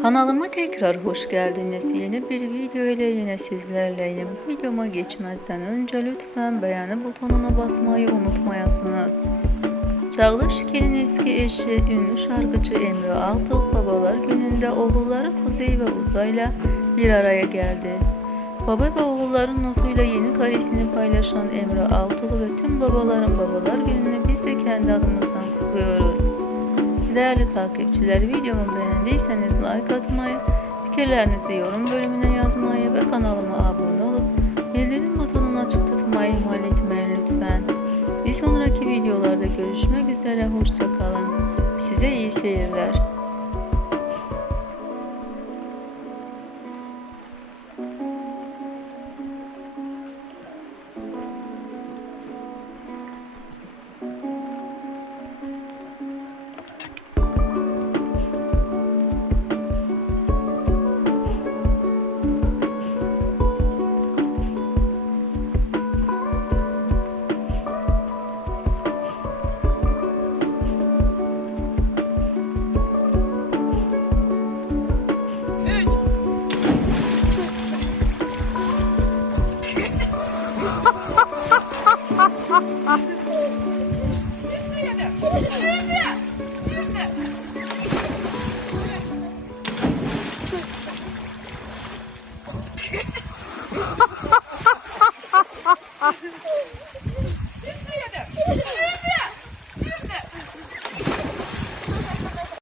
Kanalıma tekrar hoş geldiniz. Yeni bir video ile yine sizlerleyim. Videoma geçmezden önce lütfen beğeni butonuna basmayı unutmayasınız. Çağla Şikel'in eski eşi ünlü şarkıcı Emre Altok babalar gününde oğulları Kuzey ve Uzay'la bir araya geldi. Baba ve oğulların notuyla yeni karesini paylaşan Emre Altuğ ve tüm babaların babalar gününü biz de kendi adımızdan kutluyoruz. Değerli takipçiler videomu beğendiyseniz like atmayı, fikirlerinizi yorum bölümüne yazmayı ve kanalıma abone olup bildirim butonunu açık tutmayı ihmal etmeyin lütfen. Bir sonraki videolarda görüşmek üzere hoşça kalın. Size iyi seyirler. üç. Şimdi yedi. Şimdi.